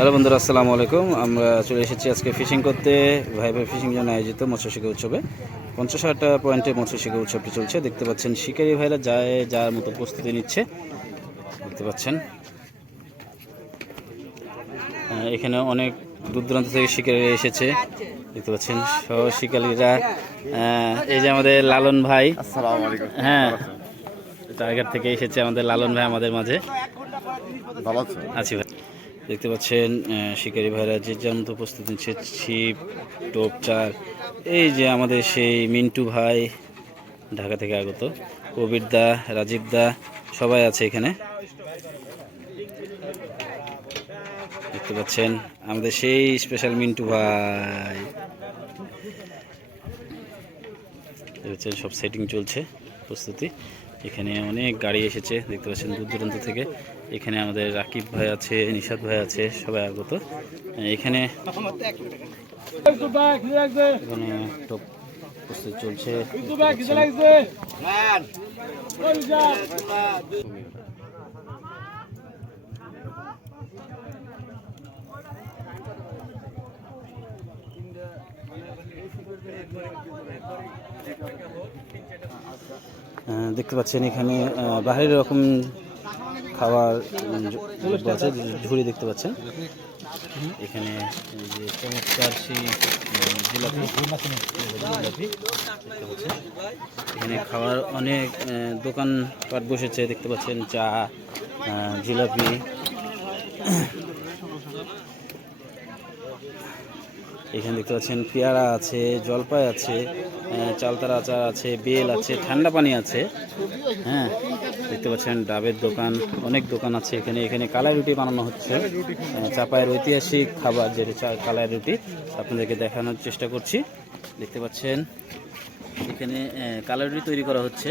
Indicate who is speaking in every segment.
Speaker 1: Hello বন্ধুরা আসসালামু আলাইকুম। আমরা চলে এসেছি আজকে ফিশিং করতে। ভাই ভাই ফিশিং জন্য আয়োজিত মৎস্য শিকার উৎসবে। পঞ্চাশ হাজার টাকা পয়েন্টে মৎস্য শিকার উৎসবটি চলছে। দেখতে পাচ্ছেন শিকারী ভাইরা যায় যার মতো প্রস্তুতি নিচ্ছে। দেখতে পাচ্ছেন। এখানে অনেক দূর দূরান্ত থেকে শিকারী এসেছে। দেখতে পাচ্ছেন সহ শিকারীরা। এই যে আমাদের লালন ভাই।
Speaker 2: আসসালামু
Speaker 1: হ্যাঁ। টার্গেট থেকে এসেছে আমাদের লালন ভাই আমাদের মাঝে।
Speaker 2: আছি
Speaker 1: ভাই। দেখতে পাচ্ছেন শিকারী ভাইরা যে মতো প্রস্তুতি নিচ্ছে, ছিপ, টোপ, চার। এই যে আমাদের সেই মিন্টু ভাই, ঢাকা থেকে আগত। কবির দা, রাজীব দা, সবাই আছে এখানে। দেখতে পাচ্ছেন, আমাদের সেই স্পেশাল মিন্টু ভাই। দেখতে পাচ্ছেন, সব সেটিং চলছে, প্রস্তুতি। এখানে অনেক গাড়ি এসেছে দেখতে পাচ্ছেন দূর দূরান্ত থেকে। এখানে আমাদের রাকিব ভাই আছে নিশাদ ভাই আছে সবাই আগত। এখানে প্রস্তুতি চলছে। দেখতে পাচ্ছেন। এখানে বাহিরের রকম খাবার আছে ঝুড়ি দেখতে পাচ্ছেন এখানে যে চমৎকার এখানে খাবার অনেক আহ, দোকানপাট বসেছে দেখতে পাচ্ছেন চা জিলাপি এখানে দেখতে পাচ্ছেন পেয়ারা আছে, জলপাই আছে চালতারা আচার আছে, বেল আছে, ঠান্ডা পানি আছে। হ্যাঁ দেখতে পাচ্ছেন ডাবের দোকান, অনেক দোকান আছে এখানে। এখানে কালাই রুটি বানানো হচ্ছে। চাপায়ের ঐতিহাসিক খাবার যেটা কালাই রুটি, আপনাদেরকে দেখানোর চেষ্টা করছি। দেখতে পাচ্ছেন এখানে কালাই রুটি তৈরি করা হচ্ছে।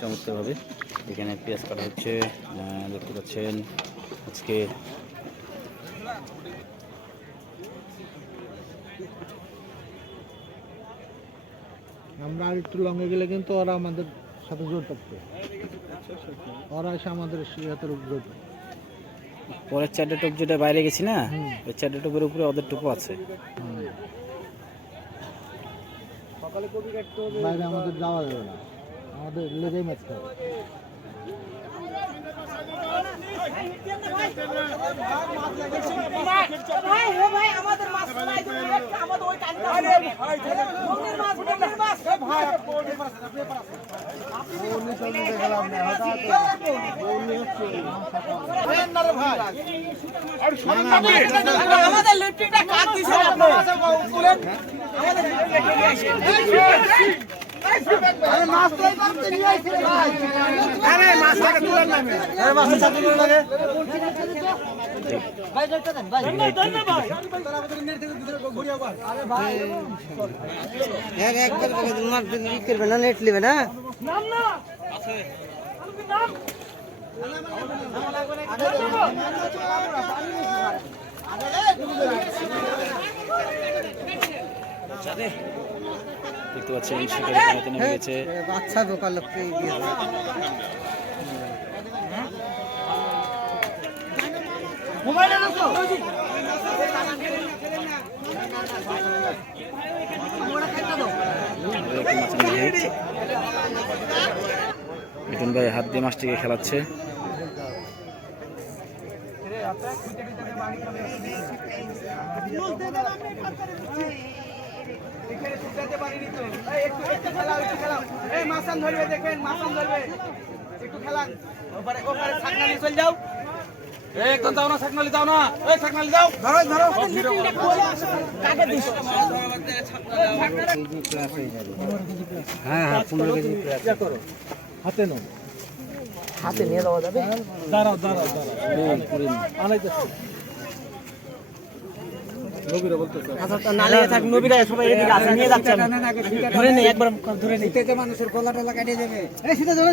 Speaker 1: চমৎকারভাবে এখানে পেঁয়াজ কাটা হচ্ছে। দেখতে পাচ্ছেন আজকে
Speaker 3: আমরা আর একটু লঙ্গে গেলে কিন্তু ওরা আমাদের সাথে জোর থাকতো। ওরা এসে আমাদের সাথে জোর
Speaker 1: পরের চারটে টোপ যেটা বাইরে গেছি না? ওই চারটে টোপের উপরে ওদের টোপও আছে।
Speaker 3: বাইরে আমাদের যাওয়া যাবে না। আমাদের লেগেই মারতে হবে।
Speaker 4: ভাই ভাই আমাদের মাছ আমাদের ওই কানটা আরে ভাই মনের মাছ মনের মাছ ভাই আমাদের লিফটিটা কাজ দিছে আমাদের আরে আরে আরে
Speaker 5: করবে না নেট নেবে না?
Speaker 4: নাম না। নাম
Speaker 1: দেখতে পাচ্ছেন শিকারি খামাতে নেমে গেছে।
Speaker 5: বাচ্চা বোকা লোককে দিয়ে দেবে।
Speaker 4: মোবাইলে দেখো
Speaker 1: হাত দিয়ে মাছটিকে খেলাচ্ছে
Speaker 4: এই মাছান ধরবে দেখেন মাছান ধরবে। একটু খেলান। ওপারে ওপারে সাকনালি চল যাও। একদম যাও না সাকনালি যাও না। এই সাকনালি যাও। ধরো ধরো। কাকে দিস?
Speaker 5: হ্যাঁ হ্যাঁ পনেরো কেজি প্লাস।
Speaker 3: হাতে নাও।
Speaker 4: হাতে নিয়ে যাওয়া যাবে?
Speaker 3: দাঁড়াও দাঁড়াও দাঁড়াও। আনাইতেছে। নবীরা বলতেছে
Speaker 4: আচ্ছা নালে থাক নবীরা সবাই এদিকে আছে নিয়ে যাচ্ছেন ধরে নেই একবার ধরে নেই
Speaker 5: শীতে মানুষের গলা টলা কেটে যাবে এই শীতে ধরে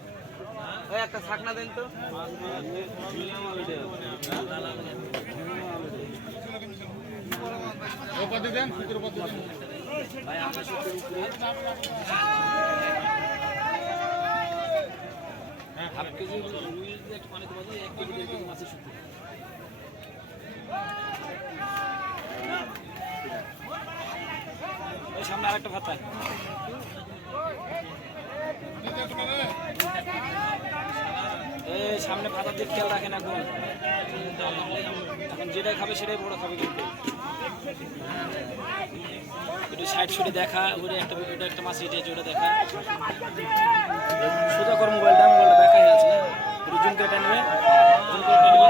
Speaker 5: যে।
Speaker 3: এটা জোড়ালেন ভালো করে ধরে নিয়ে এই কাপড় টাপড় লেন সাথে
Speaker 4: হয়তো ধরে নিতে ভাই নিয়ে যখন টাকা ভাই দিক টাকা ভাই টাকা ভাই
Speaker 1: হয়ে গেল
Speaker 4: ওই একটা ছাকনা দেন তো
Speaker 1: সামনে আরেকটা ভাতা সামনে ভাতার দিক খেয়াল রাখেন এখন। এখন যেটাই খাবে সেটাই বড় খাবে কিন্তু। একটু সাইড সুইডে দেখা ওটা একটা ওটা একটা মাছ হেঁটে ওটা দেখা সোজা কর মোবাইলটা মোবাইলটা দেখাই আছে না একটু জুম করে টানবে জুম করে টানবে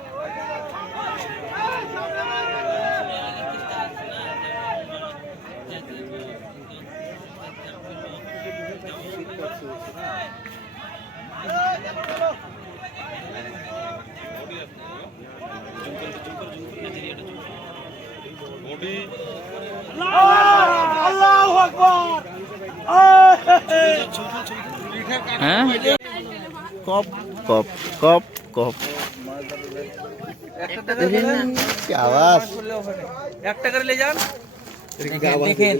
Speaker 1: হ্যাঁ? কপ কপ কপ কপ।
Speaker 2: আওয়াজ?
Speaker 4: একটা করে নিয়ে যান।
Speaker 2: দেখেন